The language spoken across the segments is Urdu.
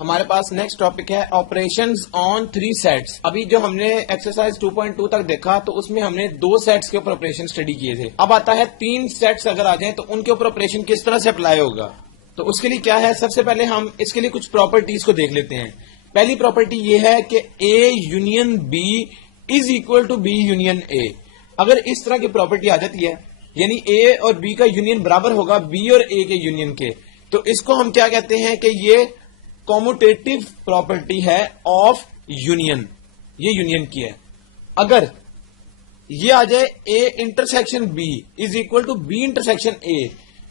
ہمارے پاس نیکسٹ ٹاپک ہے آپریشنز آن 3 سیٹس. ابھی جو ہم نے ایکسرسائز 2.2 تک دیکھا تو اس میں ہم نے 2 سیٹس کے اوپر آپریشن اسٹڈی کیے تھے. اب آتا ہے 3 سیٹس اگر آ جائیں تو ان کے اوپر آپریشن کس طرح سے اپلائی ہوگا. تو اس کے لیے کیا ہے، سب سے پہلے ہم اس کے لیے کچھ پراپرٹیز کو دیکھ لیتے ہیں. پہلی پراپرٹی یہ ہے کہ A union B is equal to B union A. اگر اس طرح کی پراپرٹی آ جاتی ہے یعنی اے اور بی کا یونین برابر ہوگا بی اور اے کے یونین کے، تو اس کو ہم کیا کہتے ہیں کہ یہ کوموٹیٹو پراپرٹی ہے آف یونین. یہ یونین کی ہے. اگر یہ آ جائے A intersection B is equal to B intersection A,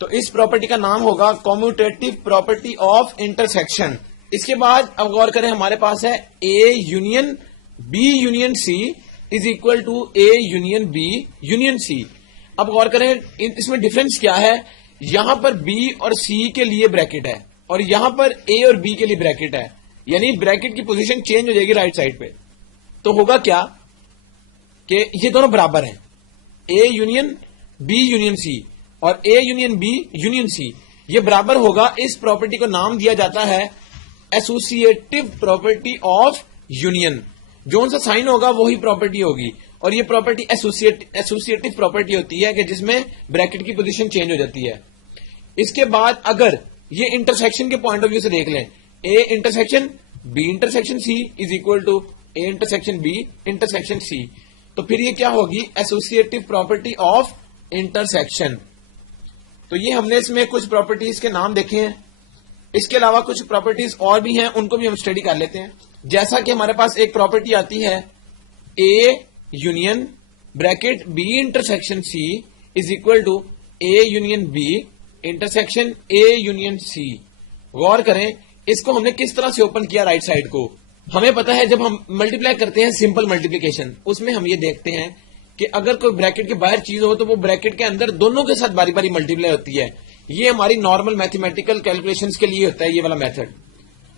تو اس پراپرٹی کا نام ہوگا کوموٹیٹو پراپرٹی آف انٹرسیکشن. اس کے بعد اب غور کریں، ہمارے پاس ہے A union B union C is equal to A union B union C. اب غور کریں اس میں ڈفرنس کیا ہے. یہاں پر بی اور سی کے لیے بریکٹ ہے اور یہاں پر اے اور بی کے لیے بریکٹ ہے، یعنی بریکٹ کی پوزیشن چینج ہو جائے گی رائٹ سائڈ پہ. تو ہوگا کیا کہ یہ دونوں برابر ہیں، A union B union C اور A union B union C یہ برابر ہوگا. اس پراپرٹی کو نام دیا جاتا ہے ایسوسیٹو پراپرٹی آف یونین. جو سا سائن ہوگا وہی پراپرٹی ہوگی، اور یہ پراپرٹی ایسوسیٹو پراپرٹی ہوتی ہے کہ جس میں بریکٹ کی پوزیشن چینج ہو جاتی ہے. اس کے بعد اگر یہ انٹرسیکشن کے پوائنٹ آف ویو سے دیکھ لیں، A intersection B intersection C is equal to A intersection B intersection C, تو پھر یہ کیا ہوگی ایسوسیٹو پراپرٹی آف انٹرسیکشن. تو یہ ہم نے اس میں کچھ پراپرٹیز کے نام دیکھے ہیں. اس کے علاوہ کچھ پراپرٹیز اور بھی ہیں، ان کو بھی ہم اسٹڈی کر لیتے ہیں. جیسا کہ ہمارے پاس ایک پراپرٹی آتی ہے A union bracket B intersection C is equal to A union B intersection A union C. غور کریں اس کو ہم نے کس طرح سے اوپن کیا رائٹ سائڈ کو. ہمیں پتا ہے جب ہم ملٹیپلائی کرتے ہیں سمپل ملٹیپلیکیشن، اس میں ہم یہ دیکھتے ہیں کہ اگر کوئی بریکٹ کے باہر چیز ہو تو وہ بریکٹ کے اندر دونوں کے ساتھ باری باری ملٹیپلائی ہوتی ہے. یہ ہماری نارمل میتھمیٹیکل کیلکولیشنز کے لیے ہوتا ہے یہ والا میتھڈ.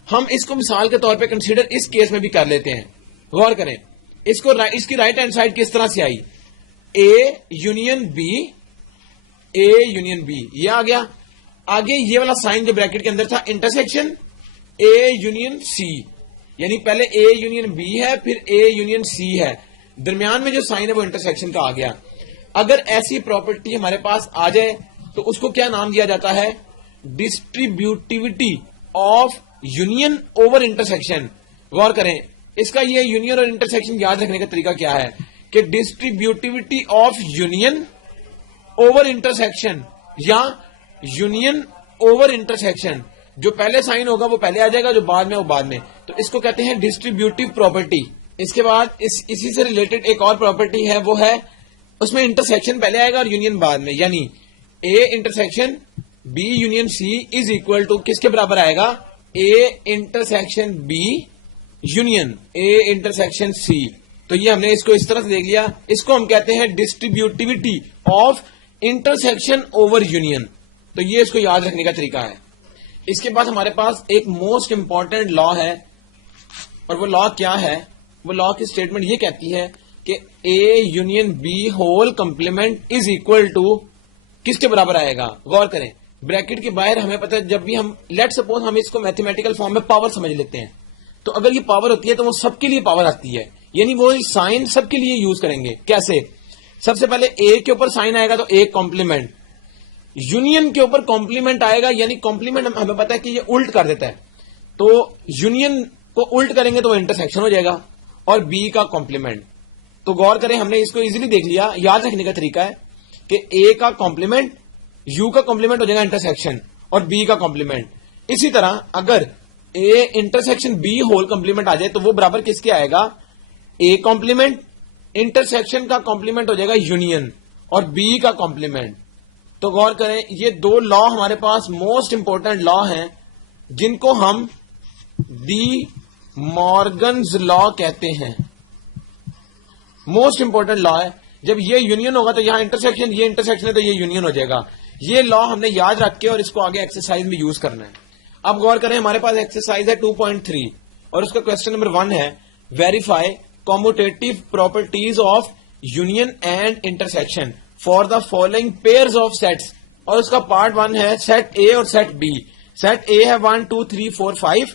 ہم اس کو مثال کے طور پہ کنسیڈر اس کیس میں بھی کر لیتے ہیں. غور کریں اس کی رائٹ ہینڈ سائڈ کس طرح سے آئی، A union B A union B یہ آ گیا. آگے یہ والا سائن جو بریکٹ کے اندر تھا انٹرسیکشن اے یونین سی، یعنی پہلے اے یونین بی ہے پھر اے یونین سی ہے، درمیان میں جو سائن ہے وہ انٹرسیکشن کا آ گیا. اگر ایسی پراپرٹی ہمارے پاس آ جائے تو اس کو کیا نام دیا جاتا ہے ڈسٹریبیوٹیوٹی آف یونین اوور انٹرسیکشن. غور کریں اس کا یہ یونین اور انٹرسیکشن یاد رکھنے کا طریقہ کیا ہے کہ ڈسٹریبیوٹیوٹی آف یونین اوور انٹرسیکشن یا یونین اوور انٹرسیکشن. جو پہلے سائن ہوگا وہ پہلے آ جائے گا، جو بعد میں وہ بعد میں، تو اس کو کہتے ہیں ڈسٹریبیوٹیو پراپرٹی. اس کے بعد اسی سے ریلیٹڈ ایک اور پراپرٹی ہے، وہ ہے اس میں انٹرسیکشن پہلے آئے گا اور یونین بعد میں، یعنی A intersection B union C is equal to کس کے برابر آئے گا A intersection B union A intersection C. تو یہ ہم نے اس کو اس طرح سے دیکھ لیا. اس کو ہم کہتے ہیں ڈسٹریبیوٹیوٹی آف انٹرسیکشن اوور یونین. تو یہ اس کو یاد رکھنے کا طریقہ ہے. اس کے بعد ہمارے پاس ایک موسٹ امپورٹنٹ لا ہے، اور وہ لا کیا ہے، وہ لا کی اسٹیٹمنٹ یہ کہتی ہے کہ A union B whole complement is equal to کس کے برابر آئے گا. غور کریں بریکٹ کے باہر ہمیں پتا ہے جب بھی ہم لیٹ سپوز ہم اس کو میتھمیٹیکل فارم میں پاور سمجھ لیتے ہیں، تو اگر یہ پاور ہوتی ہے تو وہ سب کے لیے پاور آتی ہے، یعنی وہ سائن سب کے لیے یوز کریں گے. کیسے؟ سب سے پہلے اے کے اوپر سائن آئے گا تو اے کمپلیمنٹ، یونین کے اوپر کمپلیمنٹ آئے گا، یعنی کمپلیمنٹ ہمیں پتا ہے کہ یہ الٹ کر دیتا ہے، تو یونین کو الٹ کریں گے تو وہ انٹرسیکشن ہو جائے گا اور بی کا کمپلیمنٹ. تو غور کریں ہم نے اس کو ایزیلی دیکھ لیا. یاد رکھنے کا طریقہ ہے کہ اے کا کمپلیمنٹ یو کا کمپلیمنٹ ہو جائے گا انٹرسیکشن اور بی کا کمپلیمنٹ. اسی طرح اگر A intersection B whole complement آ جائے تو وہ برابر کس کے آئے گا اے کمپلیمنٹ انٹرسیکشن کا کمپلیمنٹ ہو جائے گا یونین اور بی کا کمپلیمنٹ. تو غور کریں یہ دو لا ہمارے پاس موسٹ امپورٹنٹ لا ہیں جن کو ہم دی مارگنز لا کہتے ہیں. موسٹ امپورٹنٹ لا ہے. جب یہ یونین ہوگا تو یہاں انٹرسیکشن، یہ انٹرسیکشن ہے تو یہ یونین ہو جائے گا. یہ لا ہم نے یاد رکھ کے اور اس کو آگے ایکسرسائز میں یوز کرنا ہے. اب غور کریں ہمارے پاس ایکسرسائز ہے 2.3 اور اس کا کوشچن نمبر 1 ہے verify commutative properties of union and intersection for the following pairs of sets. اور اس کا پارٹ 1 ہے سیٹ اے اور سیٹ بی. سیٹ اے ہے 1 2 3 4 5،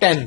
10.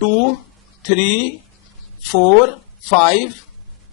2, 3, 4, 5.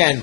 10.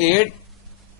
8,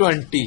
20.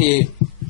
a,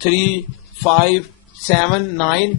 3, 5, 7, 9,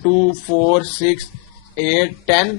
2, 4, 6, 8, 10,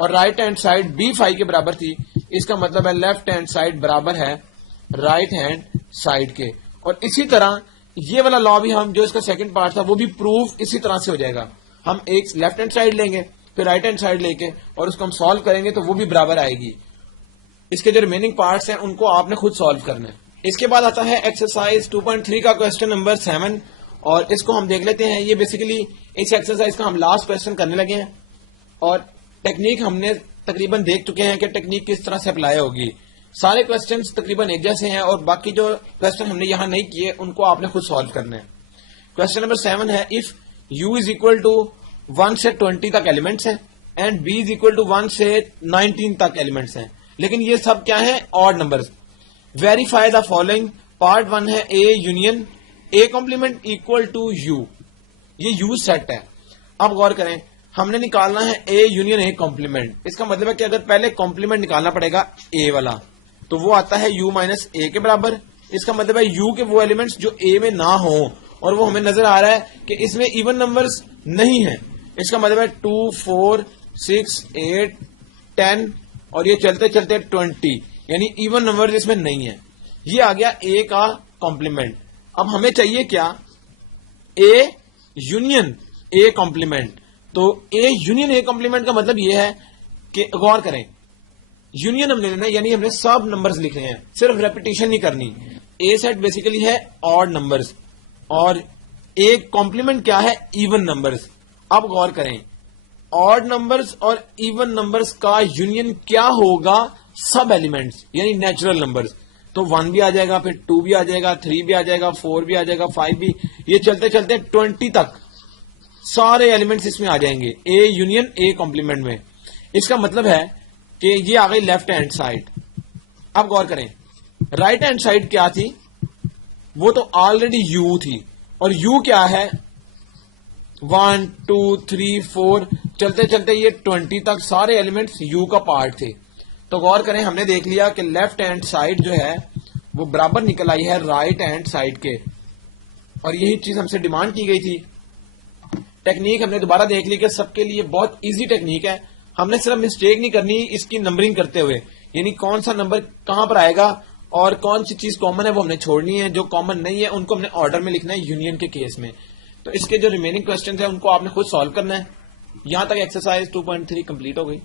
اور رائٹ ہینڈ سائڈ B5 کے برابر تھی. اس کا مطلب ہے لیفٹ ہینڈ سائڈ برابر ہے رائٹ ہینڈ سائڈ کے. اور اسی طرح یہ والا لا بھی ہم جو اس کا سیکنڈ پارٹ تھا وہ بھی پروف اسی طرح سے ہو جائے گا. ہم ایک لیفٹ ہینڈ سائڈ لیں گے پھر رائٹ ہینڈ سائڈ لے کے اور اس کو ہم سالو کریں گے تو وہ بھی برابر آئے گی. اس کے جو ریمیننگ پارٹس ہیں ان کو آپ نے خود سالو کرنا ہے. اس کے بعد آتا ہے ایکسرسائز 2.3 کا کوشچن نمبر 7 اور اس کو ہم دیکھ لیتے ہیں. یہ بیسیکلی اس ایکسرسائز کا ہم لاسٹ کوشچن کرنے لگے ہیں اور ٹیکنیک ہم نے تقریباً دیکھ چکے ہیں کہ ٹیکنیک کس طرح سے اپلائی ہوگی. سارے کوشچنز تقریباً ایک جیسے ہیں اور باقی جو کوشچن ہم نے یہاں نہیں کیے ان کو آپ نے خود سالو کرنا ہے. کوشچن نمبر 7 ہے if u is equal to 1 سے 20 تک ایلیمنٹس ہیں and b is equal to 1 سے 19 تک ایلیمنٹس ہیں لیکن یہ سب کیا ہیں odd numbers. Verify the following. Part 1 ہے a union a complement equal to u. یہ u سیٹ ہے. اب غور کریں ہم نے نکالنا ہے a یونین a کمپلیمنٹ. اس کا مطلب ہے کہ اگر پہلے کمپلیمنٹ نکالنا پڑے گا a والا تو وہ آتا ہے u مائنس a کے برابر. اس کا مطلب ہے u کے وہ ایلیمنٹس جو a میں نہ ہوں اور وہ ہمیں نظر آ رہا ہے کہ اس میں ایون نمبرز نہیں ہیں. اس کا مطلب ہے 2 4 6 8 10 اور یہ چلتے چلتے 20 یعنی ایون نمبرز اس میں نہیں ہیں. یہ آ گیا a کا کمپلیمنٹ. اب ہمیں چاہیے کیا a یونین a کمپلیمنٹ. تو a یونین a کمپلیمنٹ کا مطلب یہ ہے کہ غور کریں یونین ہم نے لینا یعنی ہم نے سب نمبرز لکھنے ہیں صرف ریپیٹیشن نہیں کرنی. a سیٹ بیسیکلی ہے آڈ نمبرز اور a کمپلیمنٹ کیا ہے ایون نمبرز. اب غور کریں آڈ نمبرز اور ایون نمبرز کا یونین کیا ہوگا سب ایلیمنٹس یعنی نیچرل نمبرز. تو 1 بھی آ جائے گا پھر 2 بھی آ جائے گا 3 بھی آ جائے گا 4 بھی آ جائے گا 5 بھی. یہ چلتے چلتے 20 تک سارے ایلیمنٹس اس میں آ جائیں گے a یونین a کمپلیمنٹ میں. اس کا مطلب ہے کہ یہ آ گئی لیفٹ ہینڈ سائڈ. اب غور کریں رائٹ ہینڈ سائڈ کیا تھی وہ تو آلریڈی u تھی اور u کیا ہے 1 2 3 4 چلتے چلتے یہ 20 تک سارے ایلیمنٹس u کا پارٹ تھے. تو غور کریں ہم نے دیکھ لیا کہ لیفٹ ہینڈ سائڈ جو ہے وہ برابر نکل آئی ہے رائٹ ہینڈ سائڈ کے اور یہی چیز ہم سے ڈیمانڈ کی گئی تھی. ٹیکنیک ہم نے دوبارہ دیکھ لی کہ سب کے لیے بہت ایزی ٹیکنیک ہے. ہم نے صرف مسٹیک نہیں کرنی اس کی نمبرنگ کرتے ہوئے یعنی کون سا نمبر کہاں پر آئے گا اور کون سی چیز کامن ہے وہ ہم نے چھوڑنی ہے. جو کامن نہیں ہے ان کو ہم نے آرڈر میں لکھنا ہے یونین کے کیس میں. تو اس کے جو ریمیننگ کوسچنز ہیں ان کو آپ نے خود سالو کرنا ہے. یہاں تک ایکسرسائز 2.3 کمپلیٹ ہو گئی.